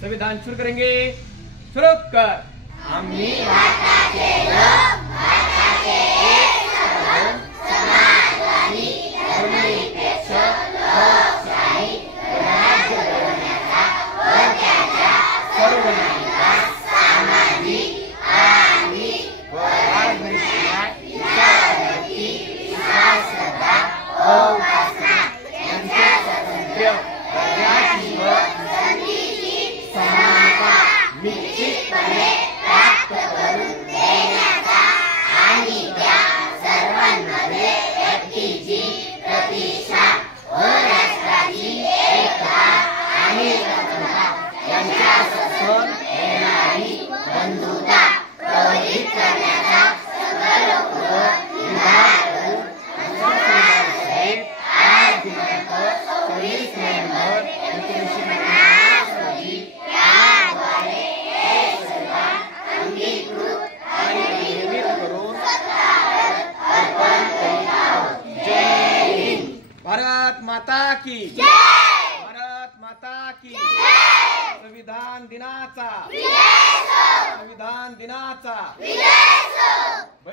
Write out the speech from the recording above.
संविधान शुरू करेंगे। शुरू कर। आम्ही भारताचे लोक, भारताचे एक साधन, समाजवादी, धर्मनिरपेक्ष, लोकशाही राज्य घडवण्याचा व त्याच्या सर्व विकास, सामाजिक, आर्थिक व राजनैतिक विकासासाठी विश्वासश्रद्धा, उपासना यांचे स्वातंत्र्य, प्रजाती व संधीची समानता निश्चितपणे प्राप्त करून देण्याचा आणि त्या सर्वांमध्ये व्यक्तीची प्रतिष्ठा व राष्ट्राची एकता आणि अखंडता यांच्या ससून येणारी बंधुता प्रबोधित करण्याचा संकल्पपूर्वक निर्धार करून संविधानासहित आज दिनांक 24 नोव्हेंबर 1950 रोजी त्याद्वारे हे संविधान अंगीकृत आणि नियमित करून अर्पण करीत आहोत। जय हिंद। भारत माता की जय। भारत माता की जय। संविधान दिनाचा विजय असो। संविधान दिनाचा विजय असो।